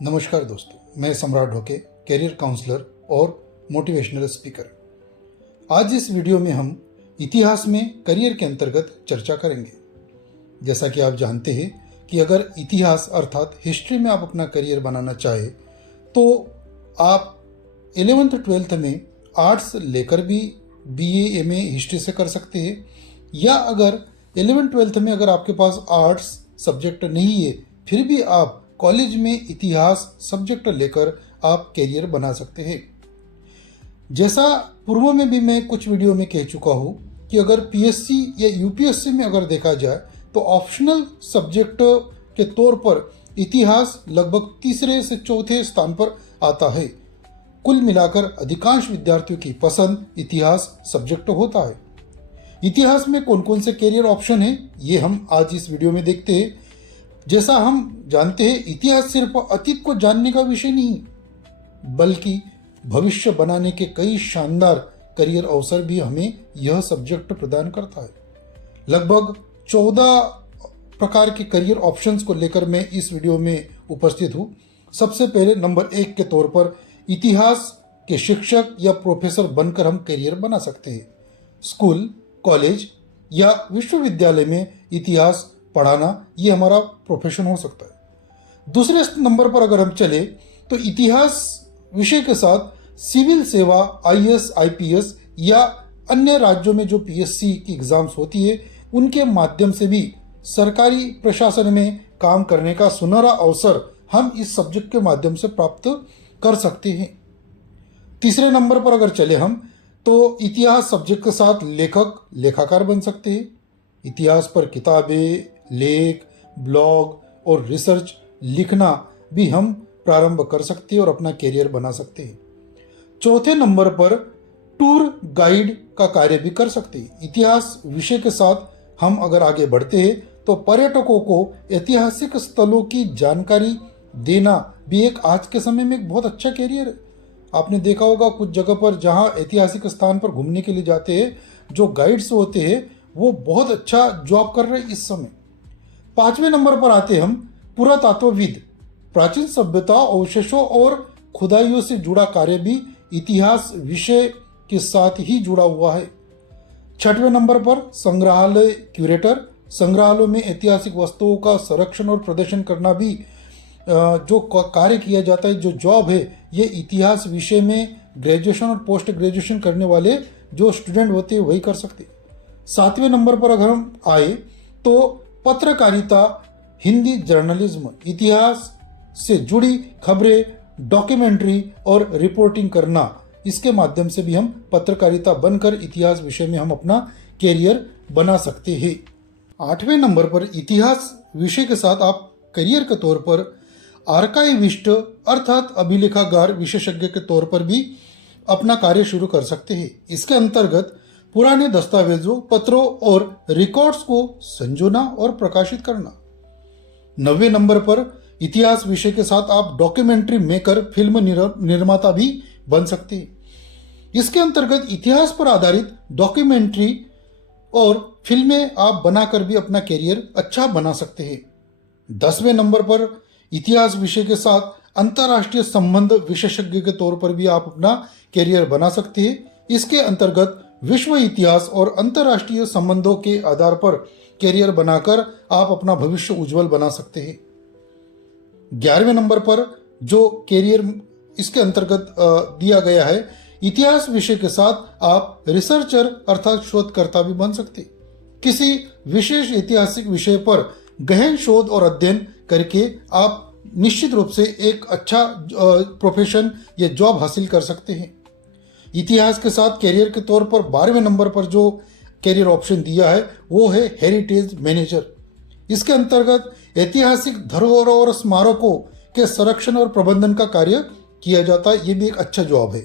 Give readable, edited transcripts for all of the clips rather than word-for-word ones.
नमस्कार दोस्तों, मैं सम्राट ढोके, कैरियर काउंसलर और मोटिवेशनल स्पीकर। आज इस वीडियो में हम इतिहास में करियर के अंतर्गत चर्चा करेंगे। जैसा कि आप जानते हैं कि अगर इतिहास अर्थात हिस्ट्री में आप अपना करियर बनाना चाहे तो आप 11th-12th में आर्ट्स लेकर भी BA MA हिस्ट्री से कर सकते हैं, या अगर 11th-12th में अगर आपके पास आर्ट्स सब्जेक्ट नहीं है फिर भी आप कॉलेज में इतिहास सब्जेक्ट लेकर आप करियर बना सकते हैं। जैसा पूर्व में भी मैं कुछ वीडियो में कह चुका हूँ कि अगर PSC या UPSC में अगर देखा जाए तो ऑप्शनल सब्जेक्ट के तौर पर इतिहास लगभग तीसरे से चौथे स्थान पर आता है। कुल मिलाकर अधिकांश विद्यार्थियों की पसंद इतिहास सब्जेक्ट होता है। इतिहास में कौन कौन से करियर ऑप्शन हैं ये हम आज इस वीडियो में देखते हैं। जैसा हम जानते हैं, इतिहास सिर्फ अतीत को जानने का विषय नहीं बल्कि भविष्य बनाने के कई शानदार करियर अवसर भी हमें यह सब्जेक्ट प्रदान करता है। लगभग 14 प्रकार के करियर ऑप्शंस को लेकर मैं इस वीडियो में उपस्थित हूँ। सबसे पहले नंबर 1 के तौर पर इतिहास के शिक्षक या प्रोफेसर बनकर हम करियर बना सकते हैं। स्कूल, कॉलेज या विश्वविद्यालय में इतिहास पढ़ाना ये हमारा प्रोफेशन हो सकता है। दूसरे नंबर पर अगर हम चले तो इतिहास विषय के साथ सिविल सेवा, IAS IPS या अन्य राज्यों में जो PSC की एग्जाम्स होती है उनके माध्यम से भी सरकारी प्रशासन में काम करने का सुनहरा अवसर हम इस सब्जेक्ट के माध्यम से प्राप्त कर सकते हैं। तीसरे नंबर पर अगर चले हम तो इतिहास सब्जेक्ट के साथ लेखक, लेखाकार बन सकते हैं। इतिहास पर किताबें, लेख, ब्लॉग और रिसर्च लिखना भी हम प्रारंभ कर सकते हैं और अपना करियर बना सकते हैं। चौथे नंबर पर टूर गाइड का कार्य भी कर सकते हैं। इतिहास विषय के साथ हम अगर आगे बढ़ते हैं तो पर्यटकों को ऐतिहासिक स्थलों की जानकारी देना भी एक आज के समय में एक बहुत अच्छा करियर है। आपने देखा होगा कुछ जगह पर जहां ऐतिहासिक स्थान पर घूमने के लिए जाते हैं, जो गाइड्स होते हैं वो बहुत अच्छा जॉब कर रहे हैं इस समय। 5वें नंबर पर आते हम पुरातत्वविद। प्राचीन सभ्यता, अवशेषों और खुदाइयों से जुड़ा कार्य भी इतिहास विषय के साथ ही जुड़ा हुआ है। 6वें नंबर पर संग्रहालय क्यूरेटर। संग्रहालयों में ऐतिहासिक वस्तुओं का संरक्षण और प्रदर्शन करना भी जो कार्य किया जाता है, जो जॉब है, ये इतिहास विषय में ग्रेजुएशन और पोस्ट ग्रेजुएशन करने वाले जो स्टूडेंट होते हैं वही कर सकते हैं। 7वें नंबर पर अगर हम आए तो पत्रकारिता, हिंदी जर्नलिज्म, इतिहास से जुड़ी खबरें, डॉक्यूमेंट्री और रिपोर्टिंग करना, इसके माध्यम से भी हम पत्रकारिता बनकर इतिहास विषय में हम अपना करियर बना सकते हैं। 8वें नंबर पर इतिहास विषय के साथ आप करियर के तौर पर आर्काइविस्ट अर्थात अभिलेखागार विशेषज्ञ के तौर पर भी अपना कार्य शुरू कर सकते हैं। इसके अंतर्गत पुराने दस्तावेजों, पत्रों और रिकॉर्ड्स को संजोना और प्रकाशित करना। 9वें नंबर पर इतिहास विषय के साथ आप डॉक्यूमेंट्री मेकर, फिल्म निर्माता भी बन सकते हैं। इसके अंतर्गत इतिहास पर आधारित डॉक्यूमेंट्री और फिल्में आप बनाकर भी अपना करियर अच्छा बना सकते हैं। 10वें नंबर पर इतिहास विषय के साथ अंतर्राष्ट्रीय संबंध विशेषज्ञ के तौर पर भी आप अपना करियर बना सकते हैं। इसके अंतर्गत विश्व इतिहास और अंतर्राष्ट्रीय संबंधों के आधार पर करियर बनाकर आप अपना भविष्य उज्जवल बना सकते हैं। 11वें नंबर पर जो करियर इसके अंतर्गत दिया गया है, इतिहास विषय के साथ आप रिसर्चर अर्थात शोधकर्ता भी बन सकते हैं। किसी विशेष ऐतिहासिक विषय पर गहन शोध और अध्ययन करके आप निश्चित रूप से एक अच्छा प्रोफेशन या जॉब हासिल कर सकते हैं। इतिहास के साथ करियर के तौर पर 12वें नंबर पर जो करियर ऑप्शन दिया है वो है हेरिटेज मैनेजर। इसके अंतर्गत ऐतिहासिक धरोहरों और स्मारकों के संरक्षण और प्रबंधन का कार्य किया जाता है। ये भी एक अच्छा जॉब है।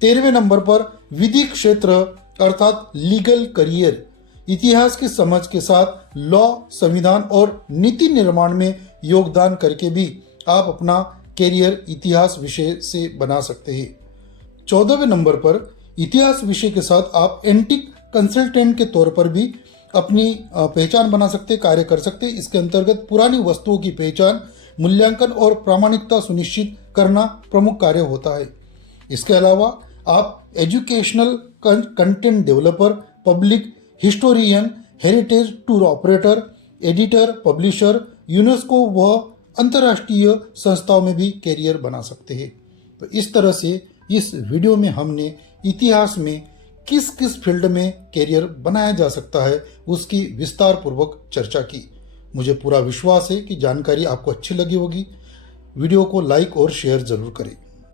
13वें नंबर पर विधि क्षेत्र अर्थात लीगल करियर। इतिहास की समझ के साथ लॉ, संविधान और नीति निर्माण में योगदान करके भी आप अपना करियर इतिहास विषय से बना सकते हैं। 14वें नंबर पर इतिहास विषय के साथ आप एंटिक कंसल्टेंट के तौर पर भी अपनी पहचान बना सकते, कार्य कर सकते। इसके अंतर्गत पुरानी वस्तुओं की पहचान, मूल्यांकन और प्रामाणिकता सुनिश्चित करना प्रमुख कार्य होता है। इसके अलावा आप educational content developer, public historian, heritage tour operator, editor, publisher, UNESCO व अंतर्राष्ट्रीय संस्थाओं में भी कैरियर बना सकते हैं। तो इस तरह से इस वीडियो में हमने इतिहास में किस किस फील्ड में कैरियर बनाया जा सकता है उसकी विस्तार पूर्वक चर्चा की। मुझे पूरा विश्वास है कि जानकारी आपको अच्छी लगी होगी। वीडियो को लाइक और शेयर जरूर करें।